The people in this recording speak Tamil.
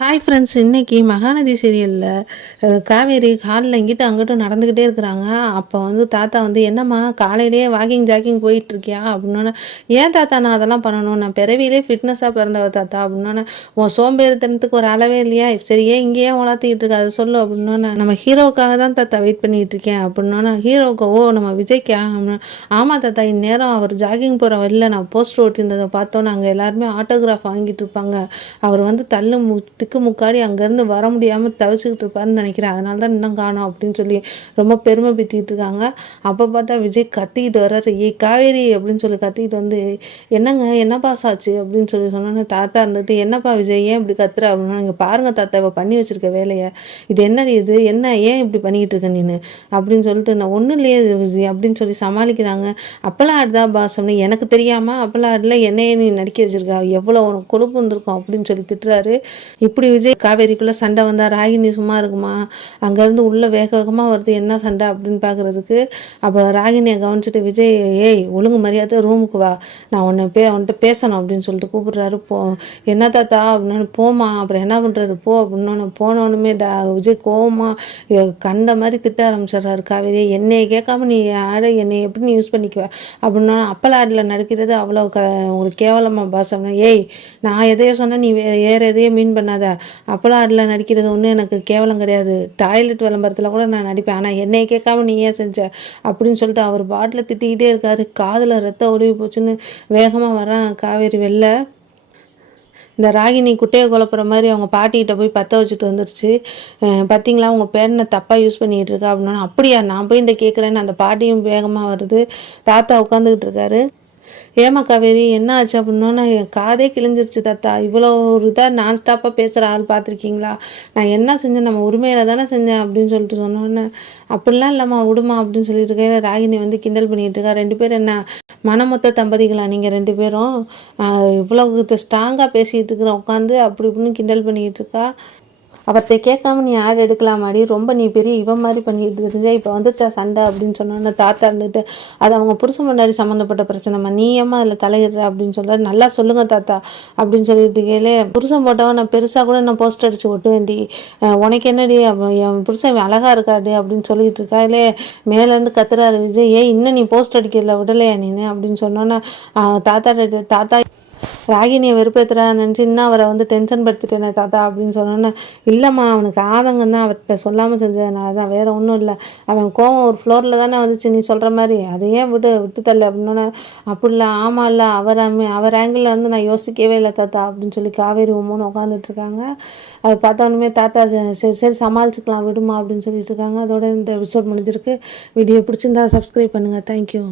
ஹாய் ஃப்ரெண்ட்ஸ், இன்னைக்கு மகாநதி சீரியலில் காவேரி காலில் இங்கிட்டு அங்கிட்டும் நடந்துக்கிட்டே இருக்கிறாங்க. அப்போ தாத்தா என்னம்மா காலையிலேயே வாக்கிங் ஜாக்கிங் போயிட்டுருக்கியா அப்படின்னோன்னே, ஏன் தாத்தா நான் அதெல்லாம் பண்ணணும், நான் பிறவியிலே ஃபிட்னஸாக பிறந்தவ தாத்தா அப்படின்னோன்னே, உன் சோம்பேறித்தனத்துக்கு ஒரு அளவே இல்லையா, சரியே இங்கேயே வளர்த்திக்கிட்டு இருக்க அதை சொல்லு அப்படின்னோன்னே, நம்ம ஹீரோவுக்காக தான் தாத்தா வெயிட் பண்ணிகிட்டு இருக்கேன் அப்படின்னோன்னே, ஹீரோவுக்கு ஓ நம்ம விஜய்க்கா அப்படின்னு, ஆமாம் தாத்தா இந்நேரம் அவர் ஜாகிங் போகிற வழியில் நான் போஸ்டர் ஓட்டியிருந்ததை பார்த்தோன்னே அங்கே எல்லாருமே ஆட்டோகிராஃப் வாங்கிட்டு இருப்பாங்க. அவர் தள்ளு திக்கு முக்காடி அங்கேருந்து வர முடியாமல் தவிச்சுக்கிட்டு இருப்பாருன்னு நினைக்கிறேன், அதனால தான் இன்னும் காணோம் அப்படின்னு சொல்லி ரொம்ப பெருமை பற்றிக்கிட்டு இருக்காங்க. அப்போ பார்த்தா விஜய் கத்திக்கிட்டு வர்றாரு, ஏய் காவேரி அப்படின்னு சொல்லி கத்திக்கிட்டு என்னங்க என்னப்பா சாச்சு அப்படின்னு சொல்லி சொன்னோன்னே, தாத்தா என்னப்பா விஜய் ஏன் இப்படி கத்துற அப்படின்னா, இங்கே பாருங்க தாத்தா இப்போ பண்ணி வச்சிருக்க வேலையை, இது என்னடி இது என்ன ஏன் இப்படி பண்ணிக்கிட்டு இருக்க நீனு அப்படின்னு சொல்லிட்டு, நான் ஒன்றும் இல்லையே விஜய் அப்படின்னு சொல்லி சமாளிக்கிறாங்க. அப்பெல்லாம் ஆடுதா பாஸ் அப்படின்னு, எனக்கு தெரியாமல் அப்பெல்லாம் ஆடல என்னையே நீ நடிக்க வச்சிருக்கா, எவ்வளோ உனக்கு கொழுப்பு இருந்திருக்கும் அப்படின்னு சொல்லி திட்டுறாரு. இப்படி விஜய் காவேரிக்குள்ளே சண்டை வந்தால் ராகினி சும்மா இருக்குமா, அங்கேருந்து உள்ளே வேக வேகமாக வருது என்ன சண்டை அப்படின்னு பார்க்குறதுக்கு. அப்போ ராகினியை கவனிச்சுட்டு விஜய், ஏய் ஒழுங்கு மரியாதை ரூமுக்கு வா, நான் உன்கிட்ட பேசணும் அப்படின்னு சொல்லிட்டு கூப்பிட்றாரு. என்ன தாத்தா அப்படின்னு, போமா அப்புறம் என்ன பண்ணுறது போ அப்படின்னு போனோன்னுமே விஜய் கோவமா கண்ட மாதிரி திட்ட ஆரம்பிச்சிடுறாரு காவேரி, என்னையை கேட்காம நீ ஆட என்னை எப்படி நீ யூஸ் பண்ணிக்குவ அப்படின்னா, அப்பல் ஆடில் நடக்கிறது அவ்வளோ உங்களுக்கு கேவலமாக பாஸ் அப்படின்னா, ஏய் நான் எதையோ சொன்னால் நீ வேறு எதையோ மீன் பண்ணாத, அப்பெல்லாம் ஆடில் நடிக்கிறது ஒன்றும் எனக்கு கேவலம் கிடையாது, டாய்லெட் விளம்பரத்தில் கூட நான் நடிப்பேன், ஆனால் என்னையை கேட்காம நீ ஏன் செஞ்ச அப்படின்னு சொல்லிட்டு அவர் பாட்டில் திட்டிக்கிட்டே இருக்காரு. காதில் ரத்தம் ஒழுகி போச்சுன்னு வேகமாக வரான் காவேரி வெளில. இந்த ராகினி குட்டையை குழப்புற மாதிரி அவங்க பாட்டிகிட்ட போய் பற்ற வச்சுட்டு வந்துருச்சு. பார்த்தீங்களா உங்கள் பேரனை தப்பாக யூஸ் பண்ணிகிட்டு இருக்கா அப்படின்னா, அப்படியா நான் போய் கேட்குறேன்னு அந்த பாட்டியும் வேகமாக வருது. தாத்தா உட்காந்துக்கிட்டு இருக்காரு. ஏமா காவேரி என்ன ஆச்சு அப்படின்னோன்னா, என் காதே கிழிஞ்சிருச்சு தாத்தா, இவ்வளோ ஒரு இதாக நான் ஸ்டாப்பாக பேசுகிற ஆள் பார்த்துருக்கீங்களா, நான் என்ன செஞ்சேன் நம்ம உரிமையில் தானே செஞ்சேன் அப்படின்னு சொல்லிட்டு சொன்னோன்னே, அப்படிலாம் இல்லைம்மா விடுமா அப்படின்னு சொல்லிட்டு இருக்க. ராகினி கிண்டல் பண்ணிகிட்டு இருக்கா, ரெண்டு பேரும் என்ன மனமொத்த தம்பதிகளா நீங்கள் ரெண்டு பேரும், இவ்வளோ ஸ்ட்ராங்காக பேசிகிட்டு இருக்கிற உட்காந்து அப்படி இப்படின்னு கிண்டல் பண்ணிக்கிட்டு இருக்கா. அவர்கிட்ட கேட்காம நீ ஆட் எடுக்கலாமாடி, ரொம்ப நீ பெரிய இவன் மாதிரி பண்ணிட்டு தெரிஞ்சா இப்போ வந்துச்சா சண்டை அப்படின்னு சொன்னோன்னே, தாத்தா அது அவங்க புருஷன் முன்னாடி சம்மந்தப்பட்ட பிரச்சனைமா, நீ ஏமா அதில் தலையிடுற அப்படின்னு சொல்கிறாரு. நல்லா சொல்லுங்கள் தாத்தா அப்படின்னு சொல்லிட்டு கேளு, புருஷன் போட்டவன் நான் பெருசாக கூட நான் போஸ்டர் அடிச்சு ஒட்டுவேன்டி, உனக்கு என்னடி என் புருஷன் அழகாக இருக்காடி அப்படின்னு சொல்லிட்டு இருக்கா. இல்லையே மேலேருந்து கத்துறாரு விஜய், இன்னும் நீ போஸ்ட் அடிக்கிறதுல விடலையா நீனு அப்படின்னு சொன்னோன்னே, தாத்தா ராகினியை வெறுப்பேற்றுறா நினச்சி இன்னும் அவரை டென்ஷன் படுத்திட்டேனே தாத்தா அப்படின்னு சொன்னோன்னே, இல்லைம்மா அவனுக்கு ஆதங்கம் தான், அவர்கிட்ட சொல்லாமல் செஞ்சதுனால தான், வேறு ஒன்றும் இல்லை, அவன் கோவம் ஒரு ஃப்ளோரில் தானே வந்துச்சு நீ சொல்கிற மாதிரி, அதையே விட்டு தரல அப்படின்னோன்னே, அப்படி இல்லை ஆமாம் இல்லை அவர் ஆங்கிளில் நான் யோசிக்கவே இல்லை தாத்தா அப்படின்னு சொல்லி காவேரி உம்முன்னு உட்காந்துட்ருக்காங்க. அதை பார்த்தோன்னுமே தாத்தா சரி சரி சமாளிச்சுக்கலாம் விடுமா அப்படின்னு சொல்லிட்டு இருக்காங்க. அதோட இந்த எபிசோட் முடிஞ்சிருக்கு. வீடியோ பிடிச்சிருந்தா சப்ஸ்கிரைப் பண்ணுங்கள். தேங்க்யூ.